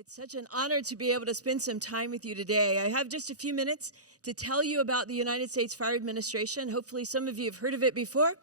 It's such an honor to be able to spend some time with you today. I have just a few minutes to tell you about the United States Fire Administration. Hopefully some of you have heard of it before.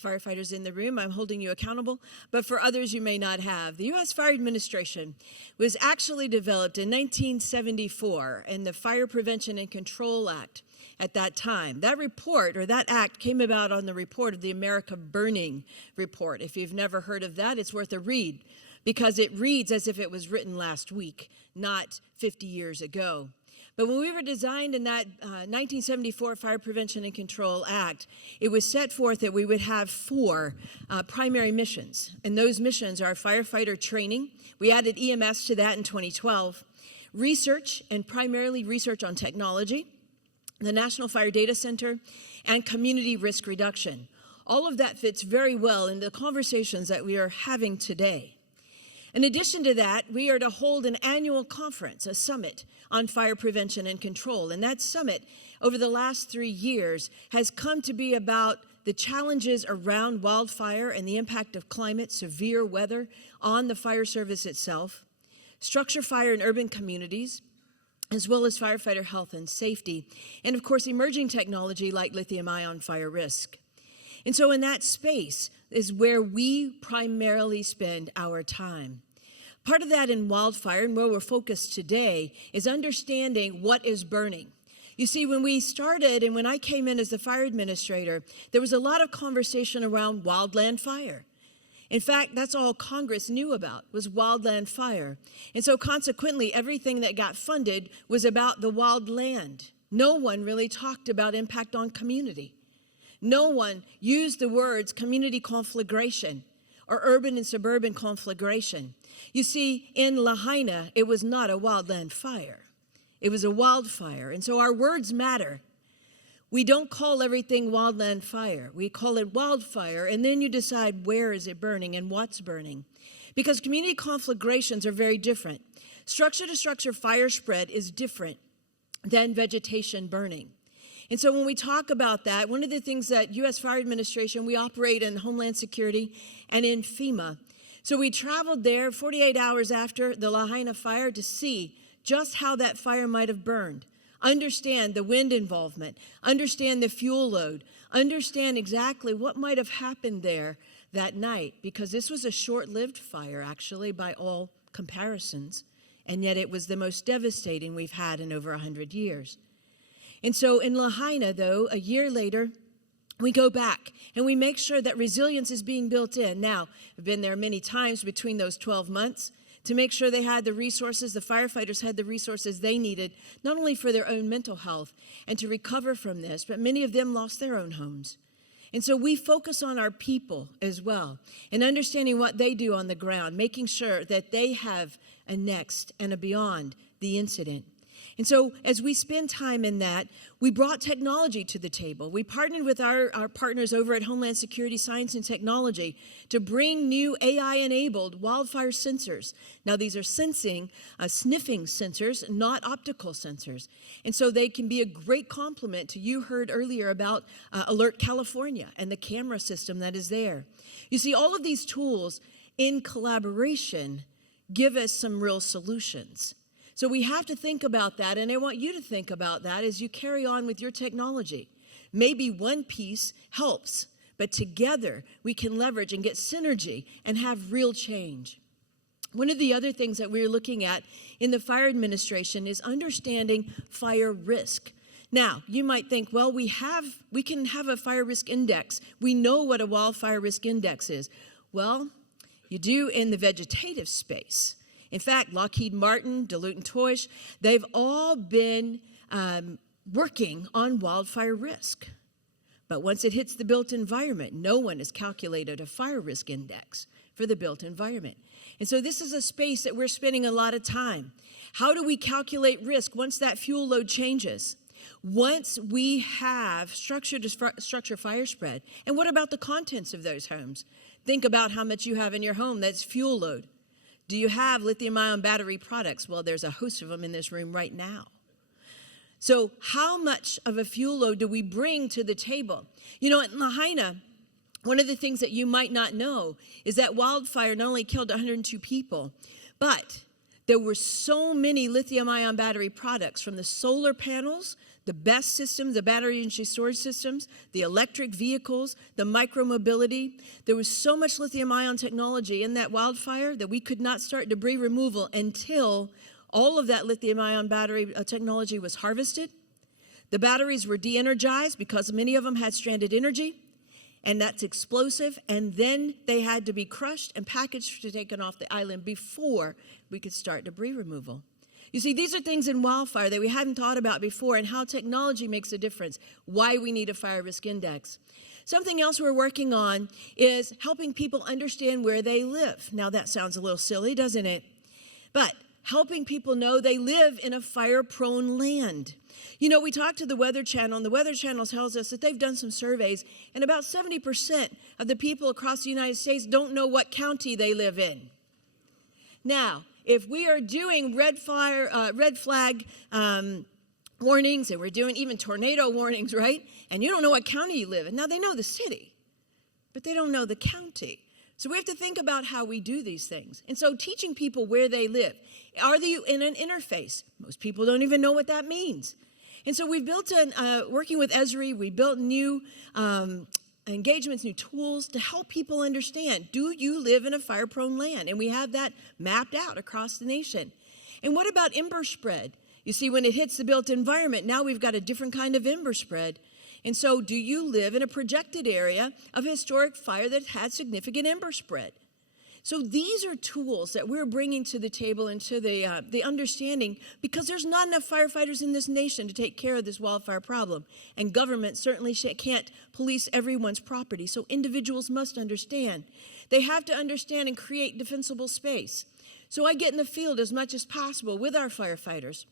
Firefighters in the room, I'm holding you accountable, but for others you may not have. The U.S. Fire Administration was actually developed in 1974 in the Fire Prevention and Control Act at that time. That report, or that act, came about on the report of the America Burning Report. If you've never heard of that, it's worth a read, because it reads as if it was written last week, not 50 years ago. But when we were designed in that 1974 Fire Prevention and Control Act, it was set forth that we would have four primary missions. And those missions are firefighter training. We added EMS to that in 2012. Research, and primarily research on technology, the National Fire Data Center, and community risk reduction. All of that fits very well in the conversations that we are having today. In addition to that, we are to hold an annual conference, a summit on fire prevention and control. And that summit, over the last 3 years, has come to be about the challenges around wildfire and the impact of climate, severe weather on the fire service itself, structure fire in urban communities, as well as firefighter health and safety, and of course, emerging technology like lithium-ion fire risk. And so in that space is where we primarily spend our time. Part of that in wildfire, and where we're focused today, is understanding what is burning. You see, when we started and when I came in as the fire administrator, there was a lot of conversation around wildland fire. In fact, that's all Congress knew about, was wildland fire. And so consequently, everything that got funded was about the wildland. No one really talked about impact on community. No one used the words community conflagration or urban and suburban conflagration. You see, in Lahaina, it was not a wildland fire. It was a wildfire. And so our words matter. We don't call everything wildland fire. We call it wildfire, and then you decide where is it burning and what's burning. Because community conflagrations are very different. Structure-to-structure fire spread is different than vegetation burning. And so when we talk about that, one of the things that U.S. Fire Administration, we operate in Homeland Security and in FEMA. So we traveled there 48 hours after the Lahaina fire to see just how that fire might have burned. Understand the wind involvement, understand the fuel load, understand exactly what might have happened there that night, because this was a short-lived fire, actually, by all comparisons, and yet it was the most devastating we've had in over 100 years. And so in Lahaina, though, a year later, we go back and we make sure that resilience is being built in. Now, I've been there many times between those 12 months to make sure they had the resources, the firefighters had the resources they needed, not only for their own mental health and to recover from this, but many of them lost their own homes. And so we focus on our people as well and understanding what they do on the ground, making sure that they have a next and a beyond the incident. And so as we spend time in that, we brought technology to the table. We partnered with our partners over at Homeland Security Science and Technology to bring new AI-enabled wildfire sensors. Now, these are sniffing sensors, not optical sensors. And so they can be a great complement to, you heard earlier about Alert California and the camera system that is there. You see, all of these tools in collaboration give us some real solutions. So we have to think about that, and I want you to think about that as you carry on with your technology. Maybe one piece helps, but together we can leverage and get synergy and have real change. One of the other things that we're looking at in the fire administration is understanding fire risk. Now, you might think, well, we can have a fire risk index. We know what a wildfire risk index is. Well, you do in the vegetative space. In fact, Lockheed Martin, Deloitte and Touche, they've all been working on wildfire risk. But once it hits the built environment, no one has calculated a fire risk index for the built environment. And so this is a space that we're spending a lot of time. How do we calculate risk once that fuel load changes? Once we have structure fire spread, and what about the contents of those homes? Think about how much you have in your home that's fuel load. Do you have lithium-ion battery products? Well, there's a host of them in this room right now. So how much of a fuel load do we bring to the table? You know, in Lahaina, one of the things that you might not know is that wildfire not only killed 102 people, but There were so many lithium-ion battery products, from the solar panels, the BESS systems, the battery energy storage systems, the electric vehicles, the micromobility. There was so much lithium-ion technology in that wildfire that we could not start debris removal until all of that lithium-ion battery technology was harvested. The batteries were de-energized because many of them had stranded energy, and that's explosive, and then they had to be crushed and packaged to taken off the island before we could start debris removal. You see, these are things in wildfire that we hadn't thought about before, and how technology makes a difference, why we need a fire risk index. Something else we're working on is helping people understand where they live. Now that sounds a little silly, doesn't it? But helping people know they live in a fire-prone land. You know, we talked to the Weather Channel, and the Weather Channel tells us that they've done some surveys, and about 70% of the people across the United States don't know what county they live in. Now, if we are doing red flag warnings, and we're doing even tornado warnings, right? And you don't know what county you live in. Now, they know the city, but they don't know the county. So we have to think about how we do these things. And so teaching people where they live. Are they in an interface? Most people don't even know what that means. And so we've built, working with Esri, we built new engagements, new tools to help people understand, do you live in a fire-prone land? And we have that mapped out across the nation. And what about ember spread? You see, when it hits the built environment, now we've got a different kind of ember spread. And so do you live in a projected area of historic fire that had significant ember spread? So these are tools that we're bringing to the table and to the understanding, because there's not enough firefighters in this nation to take care of this wildfire problem. And government certainly can't police everyone's property, so individuals must understand. They have to understand and create defensible space. So I get in the field as much as possible with our firefighters.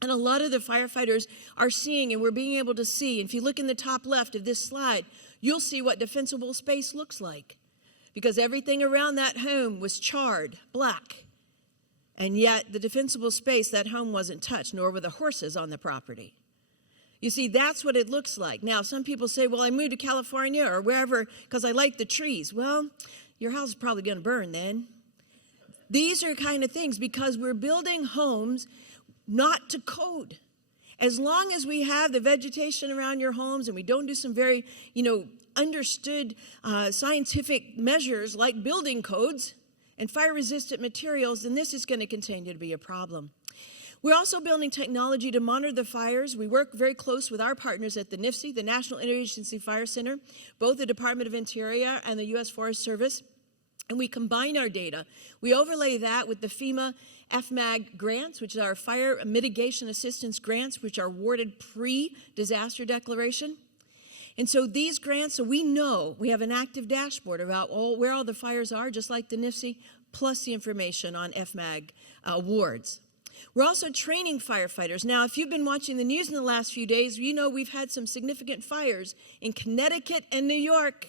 And a lot of the firefighters are seeing, and we're being able to see, and if you look in the top left of this slide, you'll see what defensible space looks like. Because everything around that home was charred, black. And yet the defensible space, that home wasn't touched, nor were the horses on the property. You see, that's what it looks like. Now, some people say, well, I moved to California or wherever because I like the trees. Well, your house is probably going to burn then. These are kind of things, because we're building homes not to code. As long as we have the vegetation around your homes and we don't do some very, understood scientific measures like building codes and fire-resistant materials, then this is going to continue to be a problem. We're also building technology to monitor the fires. We work very close with our partners at the NIFC, the National Interagency Fire Center, both the Department of Interior and the U.S. Forest Service, and we combine our data. We overlay that with the FEMA FMAG grants, which are Fire Mitigation Assistance grants, which are awarded pre-disaster declaration. And so these grants, so we know we have an active dashboard about where all the fires are, just like the NIFC, plus the information on FMAG awards. We're also training firefighters. Now, if you've been watching the news in the last few days, you know we've had some significant fires in Connecticut and New York.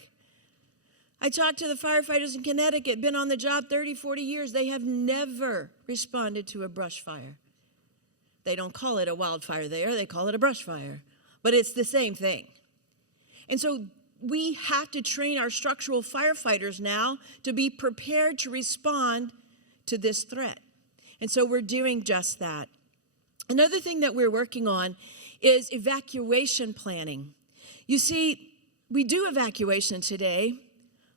I talked to the firefighters in Connecticut, been on the job 30, 40 years. They have never responded to a brush fire. They don't call it a wildfire there, they call it a brush fire. But it's the same thing. And so we have to train our structural firefighters now to be prepared to respond to this threat. And so we're doing just that. Another thing that we're working on is evacuation planning. You see, we do evacuation today,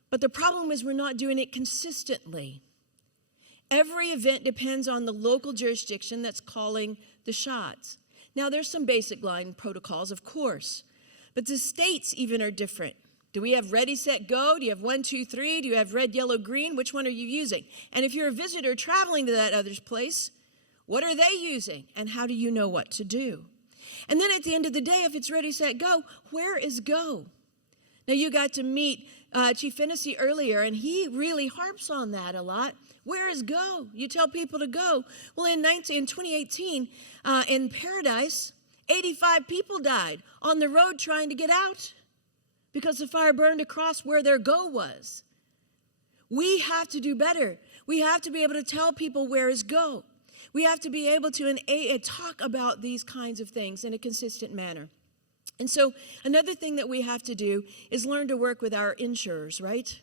but the problem is we're not doing it consistently. Every event depends on the local jurisdiction that's calling the shots. Now, there's some basic line protocols, of course. But the states even are different. Do we have ready, set, go? Do you have 1, 2, 3? Do you have red, yellow, green? Which one are you using? And if you're a visitor traveling to that other place, what are they using? And how do you know what to do? And then at the end of the day, if it's ready, set, go, where is go? Now, you got to meet Chief Fennessy earlier, and he really harps on that a lot. Where is go? You tell people to go. Well, in 2018, in Paradise, 85 people died on the road trying to get out because the fire burned across where their go was. We have to do better. We have to be able to tell people where is go. We have to be able to talk about these kinds of things in a consistent manner. And so another thing that we have to do is learn to work with our insurers, right?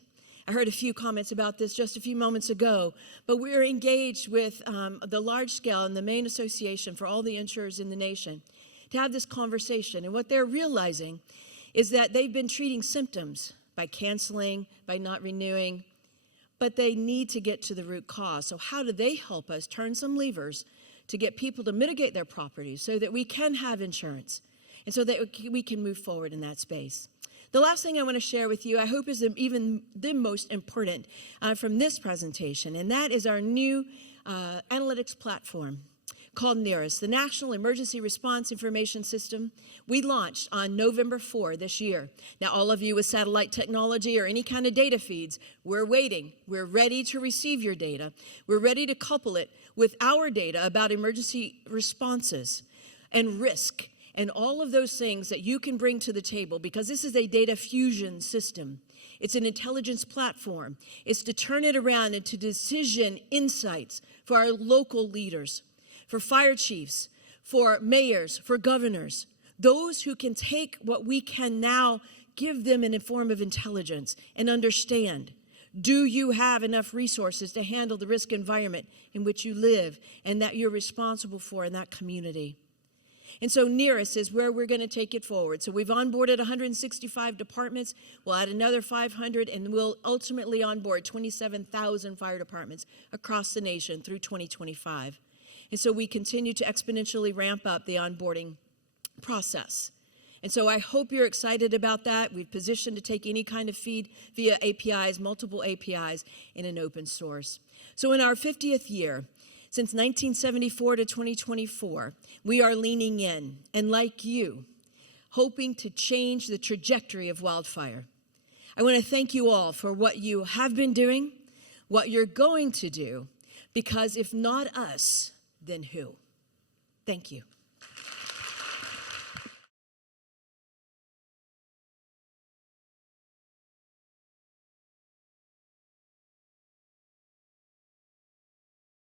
I heard a few comments about this just a few moments ago, but we're engaged with the large scale and the main association for all the insurers in the nation to have this conversation. And what they're realizing is that they've been treating symptoms by canceling, by not renewing, but they need to get to the root cause. So how do they help us turn some levers to get people to mitigate their properties so that we can have insurance and so that we can move forward in that space? The last thing I want to share with you, I hope is even the most important from this presentation, and that is our new analytics platform called NERIS, the National Emergency Response Information System. We launched on November 4 this year. Now, all of you with satellite technology or any kind of data feeds, we're waiting. We're ready to receive your data. We're ready to couple it with our data about emergency responses and risk and all of those things that you can bring to the table, because this is a data fusion system. It's an intelligence platform. It's to turn it around into decision insights for our local leaders, for fire chiefs, for mayors, for governors, those who can take what we can now give them in a form of intelligence and understand. Do you have enough resources to handle the risk environment in which you live and that you're responsible for in that community? And so NERIS is where we're going to take it forward. So we've onboarded 165 departments. We'll add another 500, and we'll ultimately onboard 27,000 fire departments across the nation through 2025. And so we continue to exponentially ramp up the onboarding process. And so I hope you're excited about that. We've positioned to take any kind of feed via APIs, multiple APIs, in an open source. So in our 50th year, since 1974 to 2024, we are leaning in, and like you, hoping to change the trajectory of wildfire. I want to thank you all for what you have been doing, what you're going to do, because if not us, then who? Thank you.